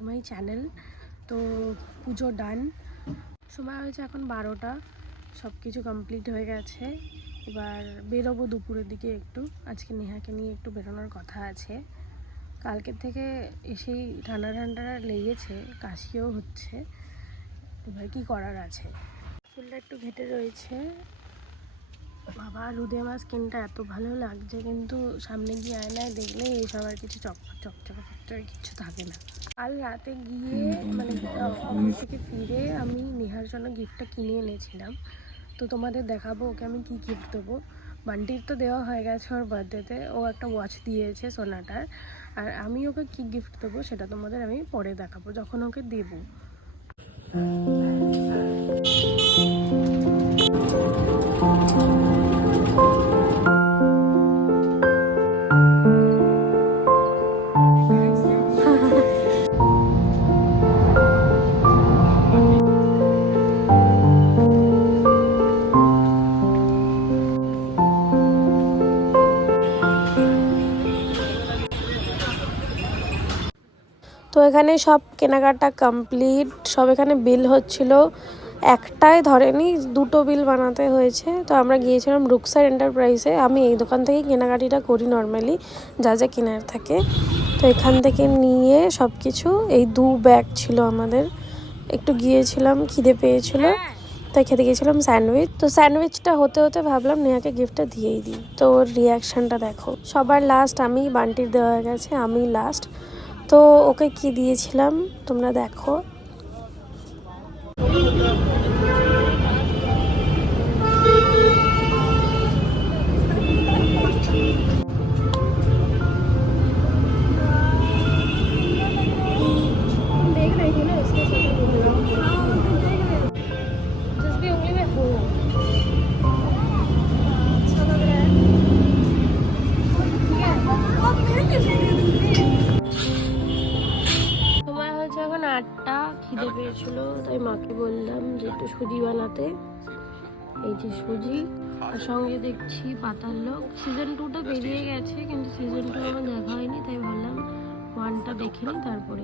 মাই channel তো পুজো ডান সময় হয়েছে এখন বারোটা। সব কিছু কমপ্লিট হয়ে গেছে। এবার বেরোবো দুপুরের দিকে একটু। আজকে নেহাকে নিয়ে একটু বেরোনোর কথা আছে। কালকের থেকে এসেই ঠান্ডা ঠান্ডা লেগেছে, কাশিও হচ্ছে। এবার কি করার আছে? চুলটা একটু ঘেটে রয়েছে। বাবা রুদে আমার স্কিনটা এত ভালো লাগছে কিন্তু সামনে গিয়ে আয়নায় দেখলে এইসব আর কিছু চকচক চকচক চকচকে কিছু থাকে না। কাল রাতে গিয়ে মানে অফিস থেকে ফিরে আমি নেহার জন্য গিফটটা কিনে এনেছিলাম। তো তোমাদের দেখাবো ওকে আমি কি গিফট দেবো। বান্টির তো দেওয়া হয়ে গেছে ওর বার্থডেতে। ও একটা ওয়াচ দিয়েছে সোনাটার। আর আমি ওকে কি গিফট দেবো সেটা তোমাদের আমি পরে দেখাবো যখন ওকে দেবো। এখানে সব কেনাকাটা কমপ্লিট সব এখানে বিল হচ্ছিল। একটাই ধরেনি, দুটো বিল বানাতে হয়েছে। তো আমরা গিয়েছিলাম রুকসার এন্টারপ্রাইজে আমি এই দোকান থেকেই কেনাকাটিটা করি নর্মালি যা যা কেনার থাকে। তো এখান থেকে নিয়ে সব কিছু এই দু ব্যাগ ছিল আমাদের। একটু গিয়েছিলাম, খিদে পেয়েছিল। তাই খেতে গিয়েছিলাম স্যান্ডউইচ তো স্যান্ডউইচটা হতে হতে ভাবলাম নেহাকে গিফটটা দিয়েই দিই। তো ওর রিয়াকশানটা দেখো। সবার লাস্ট আমি বান্টির দেওয়া গেছে, আমি লাস্ট তো ওকে কি দিয়েছিলাম? তোমরা দেখো। আটটা খিদে পেয়েছিল, তাই মাকে বললাম যে একটু সুজি বানাতে। এই যে সুজি আর সঙ্গে দেখছি পাতার লোক। সিজন টুটা বেরিয়ে গেছে, কিন্তু সিজন টু আমার দেখা হয়নি, তাই বললাম ওয়ানটা দেখিনি তারপরে